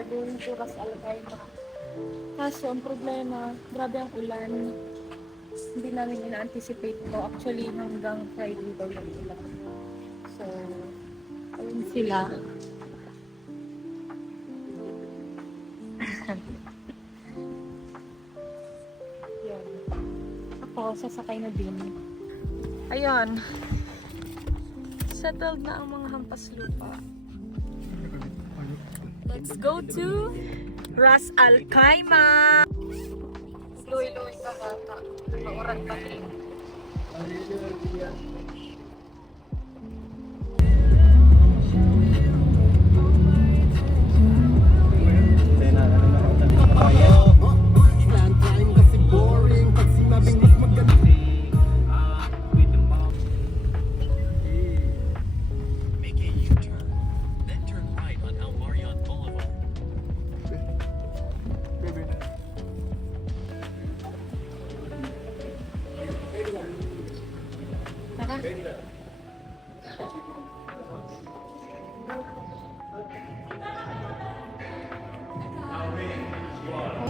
are going to Ras Al Khaimah. Kaso, ang problema, grabe ang ulan. Hindi namin ina-anticipate to. Actually, hanggang Friday daw yung ulan. So, ayun sila. Yan. Ako, sasakay na din. Ayun. Settled na ang mga hampas lupa. Let's go to Ras Al Khaimah! Luwi-luwi ka bata. Mauran pa rin.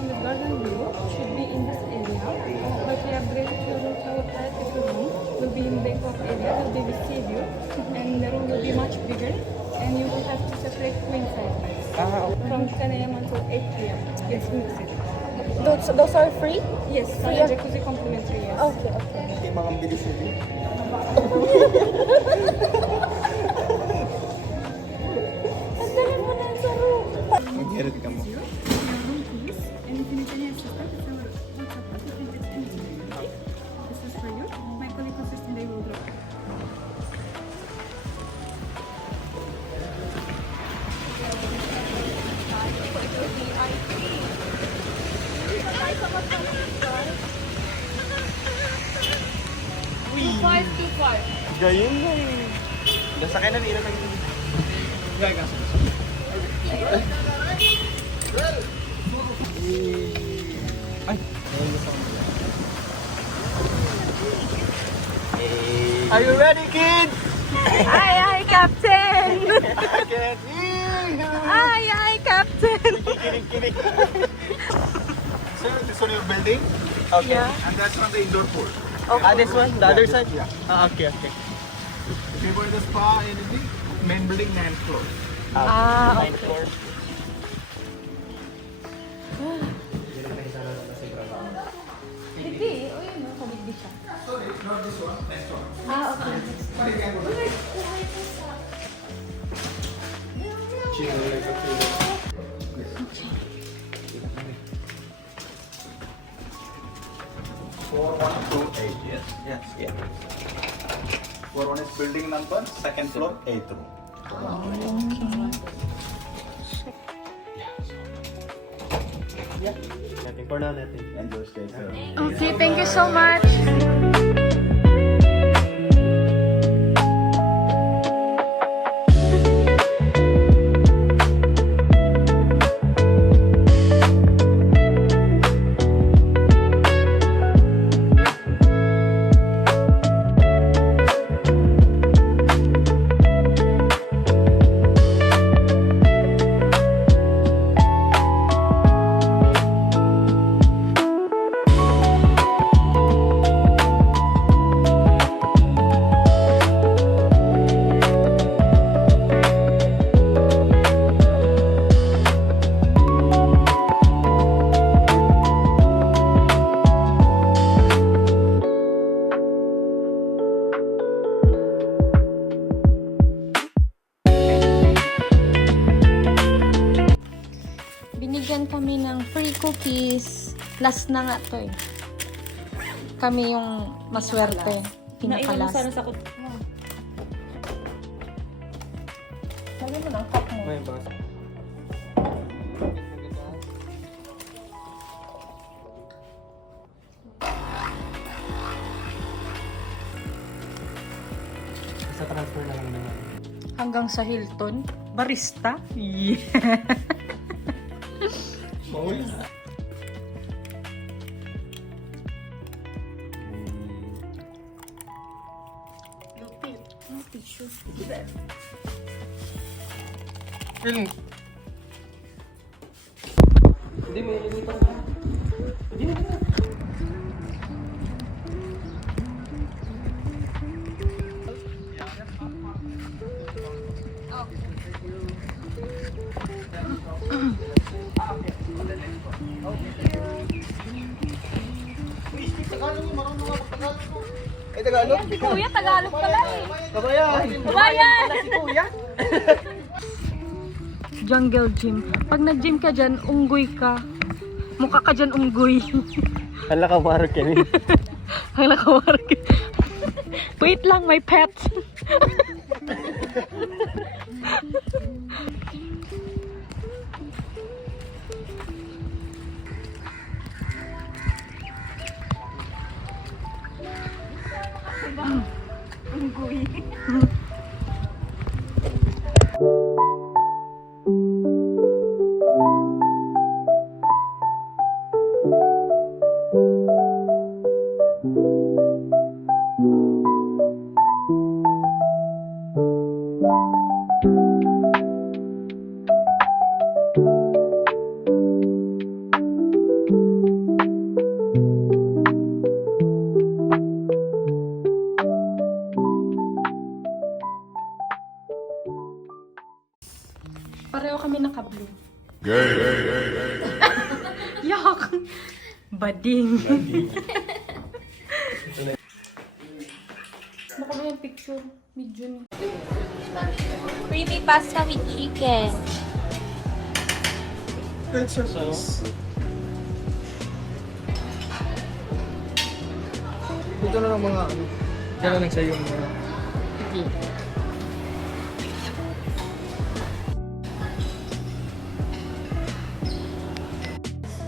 The garden view should be in this area, but we have great children who type of room will be in Bangkok area, will be with sea view, and the room will be much bigger, and you will have to separate queen size from 10 a.m. until 8 p.m. It's mixed. Those are free? Yes, sauna jacuzzi complimentary, yes. Okay, okay. Yung mga bilis nito. Ang galing mo na sa room. Mag-edit ka mo. And if you need any assistance, it's our WhatsApp us. You can text anything. Okay? This is for you. My colleague assistant, they will drop. Gayon na eh. Nasa kayo na nila kayo. Gaya ka. Ay! Are you ready, kids? Ay, ay, Captain! I can hear you! Ay, ay, Captain! Kinig. Sir, this one your building? Okay. Yeah. And that's on the indoor pool. Okay. Ah, this one? The other side? Yeah. Ah, okay. If you go to the spa, anything, main building 9th floor. Ah, okay. 9th floor. Hindi, o yun, no? Kabigdi siya. Sorry, not this one, next one. Ah, okay. But you can go to Four one two eight. Yes. Yes. Yeah. 41 is building number, second floor, 8th room. Yeah. Nothing for now, nothing. Enjoy stay, sir. Okay, thank you so much. Binigyan kami ng free cookies. Last na nga to eh. Kami yung maswerte. Pinaka-last. Naiwan mo sana sa kuto. Lagyan mo ng cup mo. May bus. Sa transfer na lang naman. Hanggang sa Hilton. Barista? Yeah. Bowl? Tissue. Film. Hindi, may elevator na. Hindi na. Eh, Tagalog? Si Kuya, Tagalog pala eh. Kabayan! Kabayan! Si Kuya? Jungle gym. Pag nag-gym ka dyan, unggoy ka. Mukha ka dyan unggoy. Hala ka, marag kami. Ang nakawarag. Wait lang, may pet. Pareho kami naka-blue. Yak! Bading. Baka ba yung picture? Medyo na. Creamy pasta with chicken. Dito na lang mga ano. Diyan na lang sa'yo yung mga.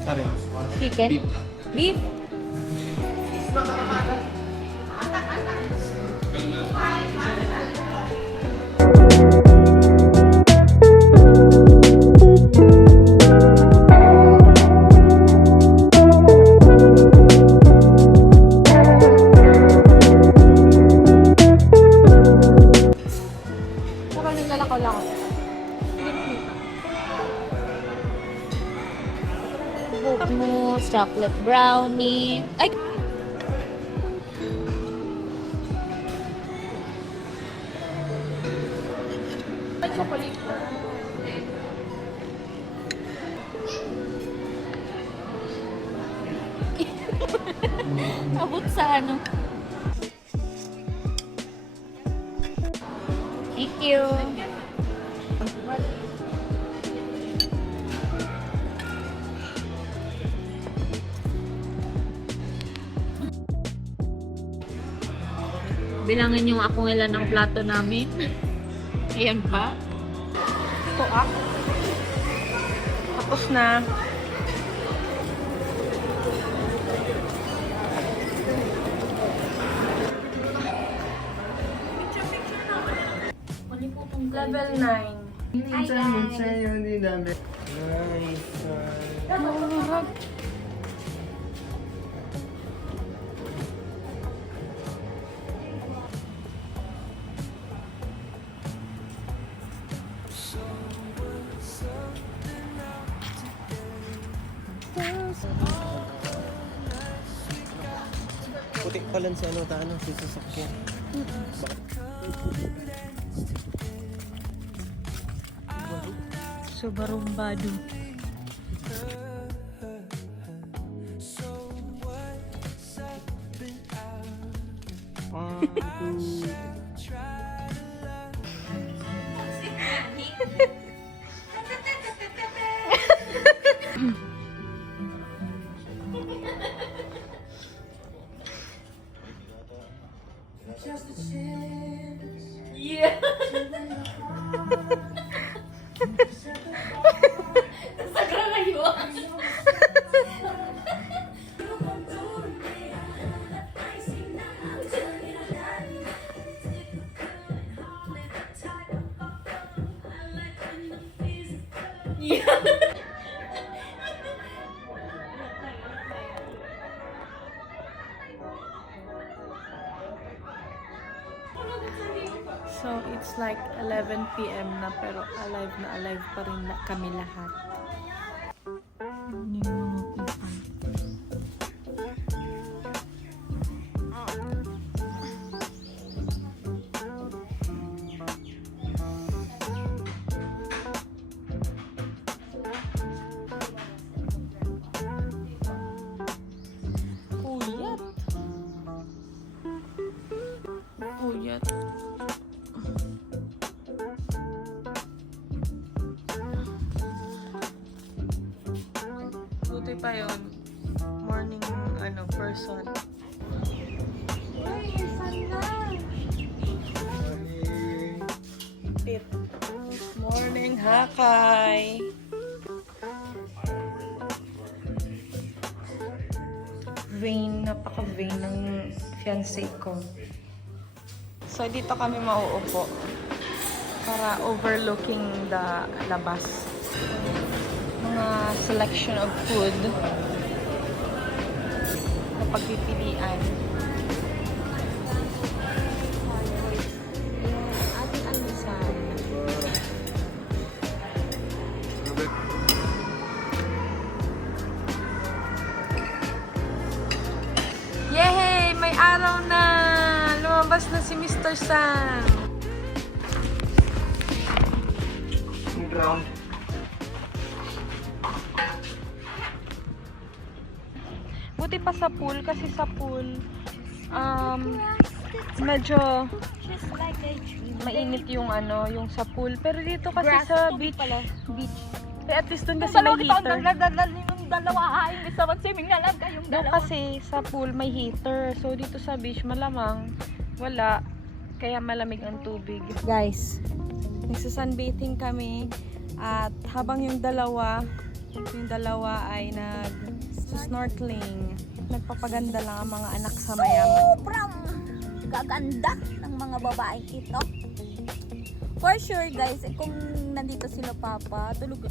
Sabi. Chicken? Beef? Saka naglalakaw lang ako. Book mousse, chocolate brownie. Ay! Ay, chocolate. Abot sa ano? Thank you. Bilangan yung akong ilan ng plato namin. Ayan pa. Ito ah. Tapos na. Level 9. Puti pa lang sa ano, taano, sa sasakyan. Subarumbado. So, it's like 11 p.m. na pero alive na alive pa rin na kami lahat. Buti pa yun. Morning, person. Morning, Hakay! Vain, napaka-vain ng fiancé ko. So, dito kami mauupo para overlooking the labas. Mga selection of food na pagpipilian. Ating almusal. Yay! May araw na! Lumabas na si Mr. Sam! Ground. Buti pa sa pool kasi sa pool medyo mainit yung yung sa pool. Pero dito kasi sa beach. Eh, at least dun kasi may heater. Doon kasi sa pool may heater. So dito sa beach malamang wala. Kaya malamig ang tubig. Guys, nagsa-sunbathing kami at habang yung dalawa ay nag-snorkeling. Nagpapaganda lang ang mga anak sa mayaman. Sobrang gaganda ng mga babaeng ito. For sure guys, kung nandito sila Papa, tulog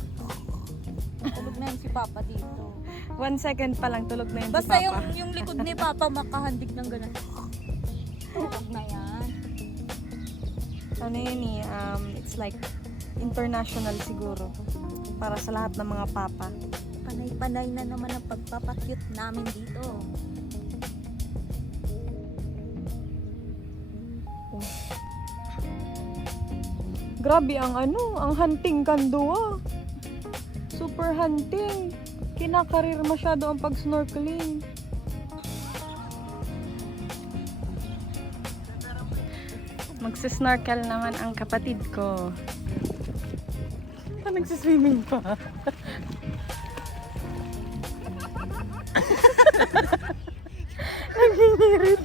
na yun si Papa dito. 1 second pa lang tulog na yun Basta si Papa. yung likod ni Papa makahandig ng ganun. Tulog na yan. Ano yun it's like international siguro. Para sa lahat ng mga papa. Panay-panay na naman ang pagpapakyut namin dito. Grabe ang ang hunting kandua. Super hunting. Kinakarir masyado ang pag-snorkeling. Magsisnorkel naman ang kapatid ko. Nagsiswimming pa. Naghihirit.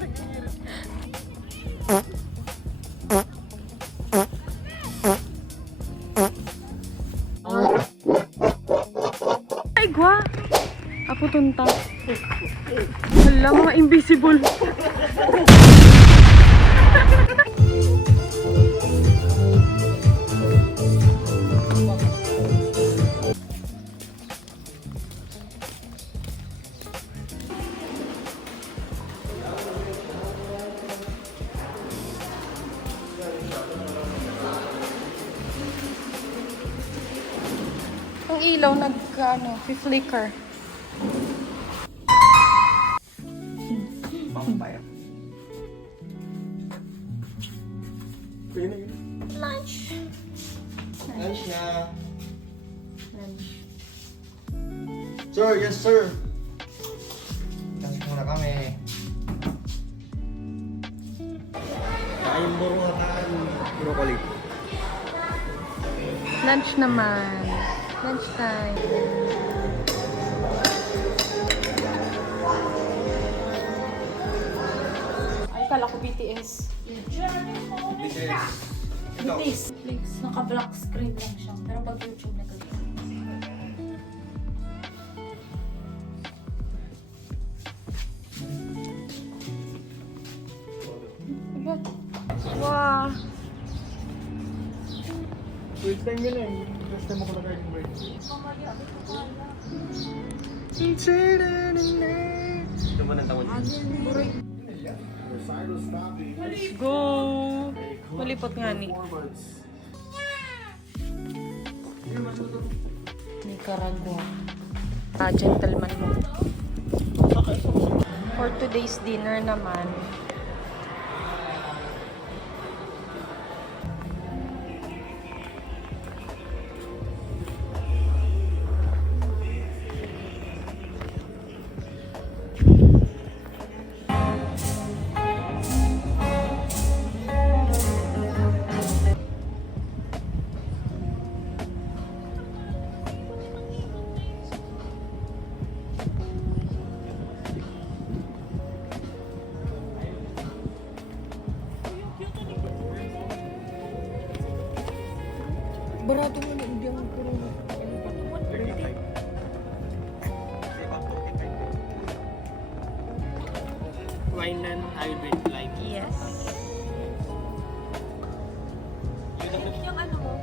Ay, gwa! Ako tunta. Hala, mga invisible. Ang ilaw flicker. Vampire. Lunch. Lunch na. Sir, yes sir. Lunch muna kami. Kain broccoli. Lunch naman. Lunch time. Ay, kala ko BTS. Please, naka-black screen lang siya. Pero pag YouTube na ganyan. Wow. Wait time yun eh. First time ako lagay yung break. Ito man ang tawag. Let's go. Malipot nga ni. Nicaragua. Gentleman mo. For today's dinner naman, Hawaiian hybrid light. Yes. Yung ano mo?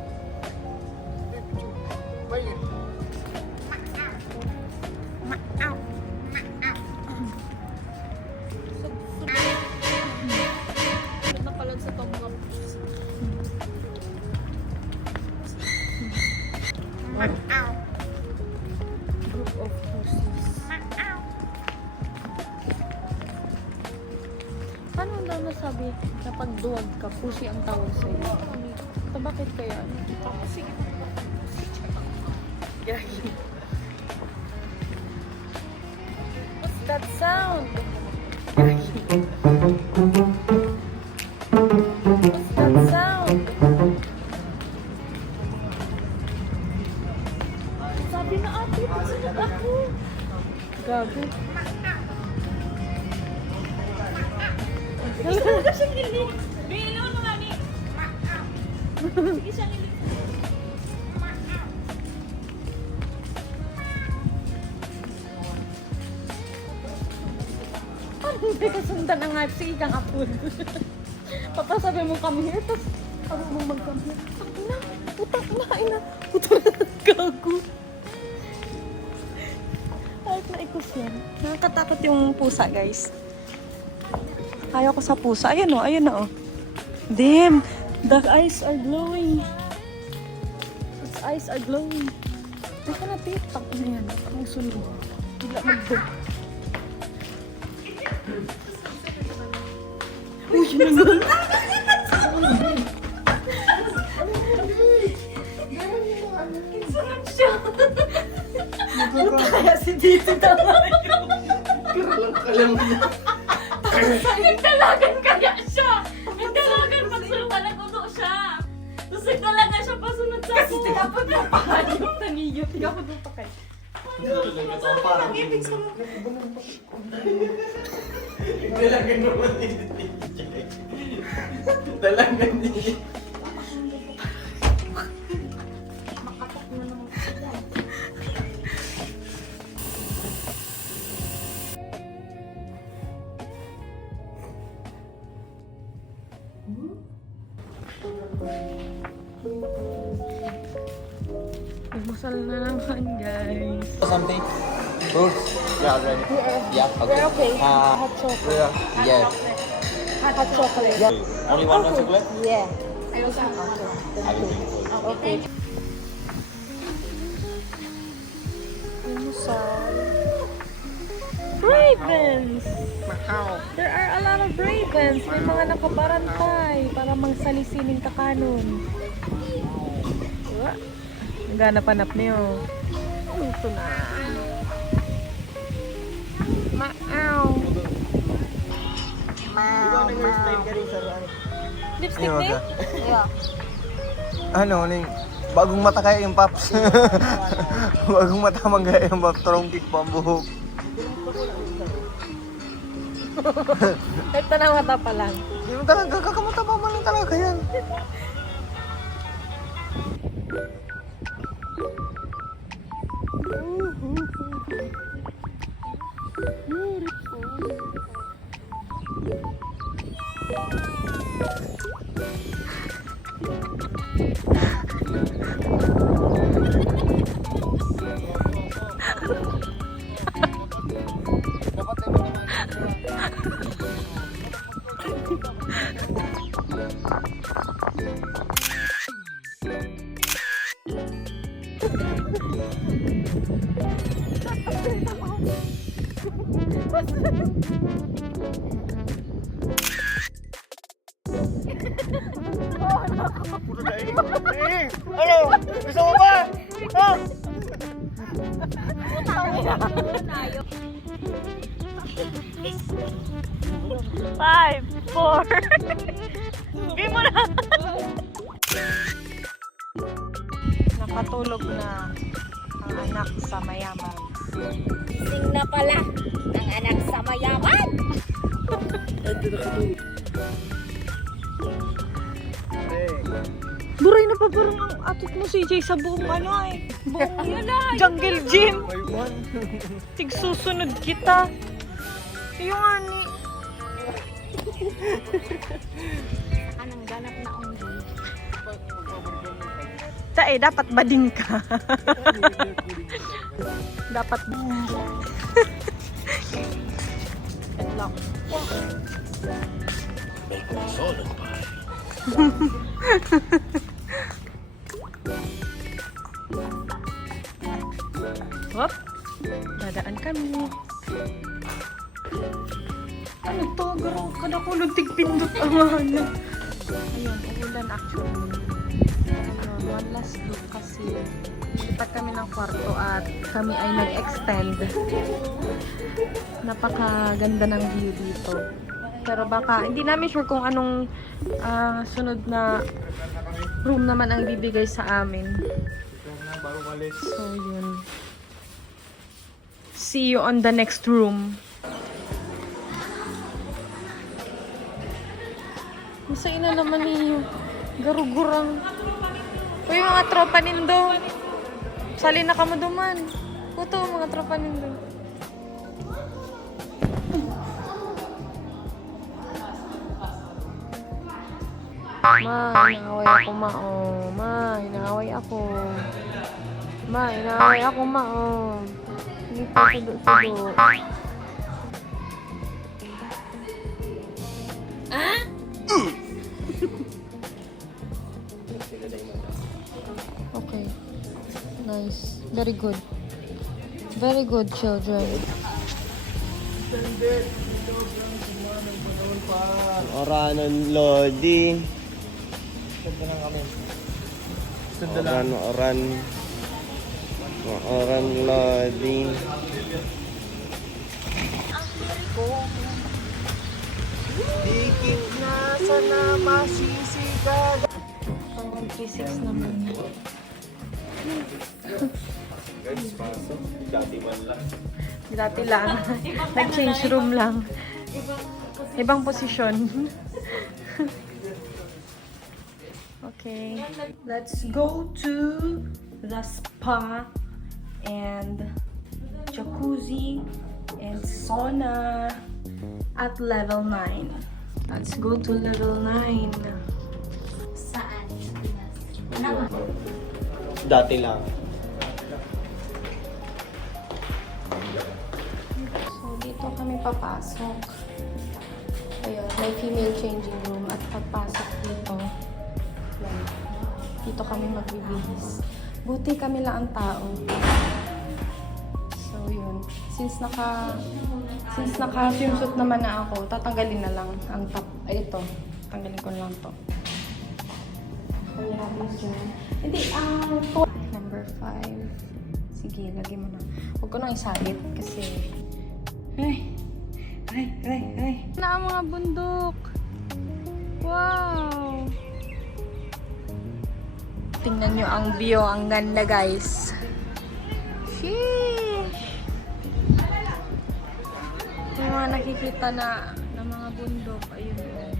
Napalag sa mga Group of pussies. Paano daw nasabi na pag duwag ka, pussy ang tawag sa'yo? So, bakit kaya? Sige. Gagi. What's that sound? What's that sound? Sabi na ate, sunod ako. Gago. Talaga siyang hilig. Bilaw mo nga ni. Sige siyang hilig. Parang hindi kasundan ang hype. Sige kang apod. Papasabi mo come here, tapos sabi mo mag-come here. Ina, putak na, ina. Putak na, gago. Kahit na ikos yan. Nakakatakot yung pusa, guys. Ayaw ko sa pusa. Ayan o, ayan o. Damn, the eyes are glowing. Its eyes are glowing. Teka na, titak na yan. Ang sulo. Bigla mag-bug. Uy, naman. Sarap siya. Kaya si Dito talaga. Nagdalagan kaya siya! Nagdalagan pagsunod talaga siya! Tapos nagdalagan siya pasunod sa ako. Kasi tigapod na pa. Yung taniyot, tigapod na pa kayo. Dalagan naman din. Dalagan din. Almusal na naman, guys. Something? Fruits? Yeah, already. Yeah, okay. We're okay. Hot chocolate. Yeah. Hot chocolate. Only one more chocolate? Yeah. I will drink for you. Okay. Almusal. Ravens! There are a lot of ravens. May mga nakabarantay para mangsalisining kakanon. Diba? Naghanap-hanap niyo. Ito na. Maaw. Lipstick na yun? Yeah. Ano, ning bagong mata kaya yung Pops. Bagong mata manggaya yung Pops. Tarong kick pa ang buhok. Ito na mata pa lang. Hindi mo talaga, kakamata pa man lang talaga yan. Ano? Gusto mo ba? Ha? Five, four. Hindi mo na. Nakatulog na ang anak sa mayaman. Sing na pala ang anak sa mayaman. Buray na pa parang ang atot mo CJ sa buong ano ay. Buong jungle gym. Tigsusunod kita. Yung ani. Saka nang ganap na unggoy. Dapat bading ka. Dapat Headlock. Hop. Dadaan kami. Ano to? Garang kada ko tigpindot ang ano. Ayun, ulan actually. Ayun, one last look kasi lipat kami ng kwarto at kami ay nag-extend. Napakaganda ng view dito. Pero baka, hindi namin sure kung anong sunod na room naman ang bibigay sa amin. So, yun. See you on the next room. Masaya na naman niyo. Garugurang. Uy, mga tropa nindo. Sali na kamo duman. Kuto, mga tropa nindo. Ma, inaaway ako, ma. Oh. Ma, inaaway ako. Ma, inaaway ako, ma. Oh. Hindi pa sudo-sudo. Okay. Nice. Very good. Very good, children. Oranon Lodi. Oran Lodi. Dikit na sana masisigaw. Pang 136 naman. Guys, pasok. Dati man lang. Dati lang. Nag-change room lang. Ibang posisyon. Okay. Let's go to the spa and jacuzzi and sauna at level 9. Let's go to level 9. Saan? Dati lang. So, dito kami papasok. Ayun, may female changing room at pagpasok dito, yan, dito kami magbibihis. Buti kami lang ang tao. So, yun. Since naka-swimsuit naman na ako, tatanggalin na lang ang top. Ay, ito. Tanggalin ko lang to. Hindi, number 5. Sige, lagay mo na. Huwag ko nang isabit kasi... Ay! Na ang mga bundok! Wow! Tingnan nyo ang view. Ang ganda, guys. Sheesh! May mga nakikita na mga bundok. Ayun.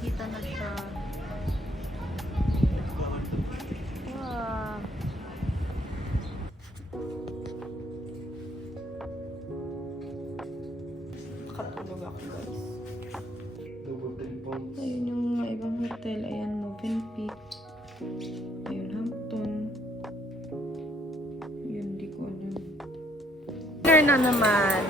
Nakikita na siya. Wow! Nakatulog ako, guys. Ayun yung mga ibang hotel. Ayan, Movenpick. Ayun, Hampton. Yun, di ko alam. Dinner na naman.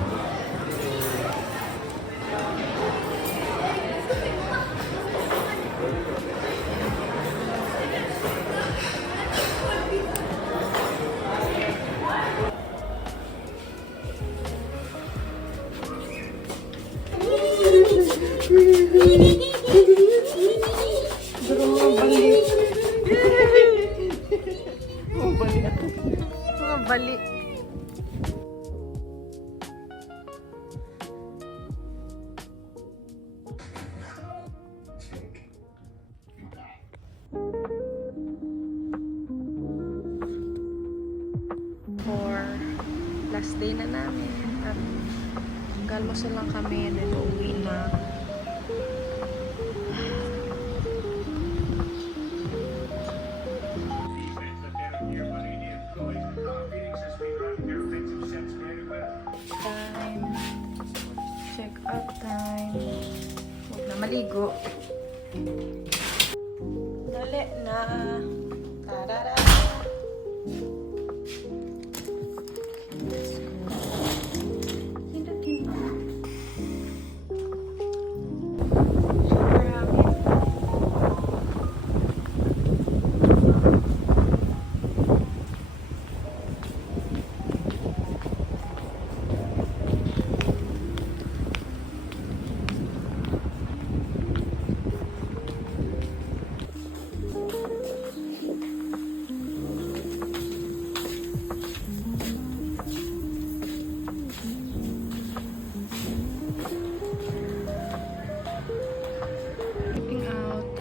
Mga bali. For last day na namin at galmosal lang kami and then uuwi na. Time. Check out time. maligo. Dali na. Tarara. Hindutin mo. Super happy. Looking out.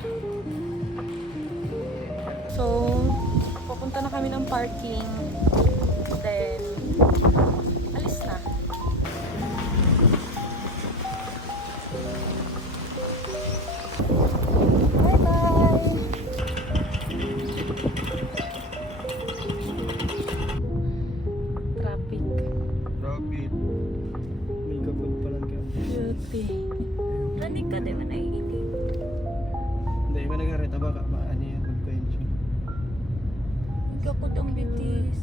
So, pupunta na kami ng parking. Then, alis na. Bye-bye! Traffic. Rapid. May kapag pala ka. Beauty. Lani ka, di man naiinit. Hindi, iba nagharita ba ka? Ano yan? Magkwento. Kapag ang bitis.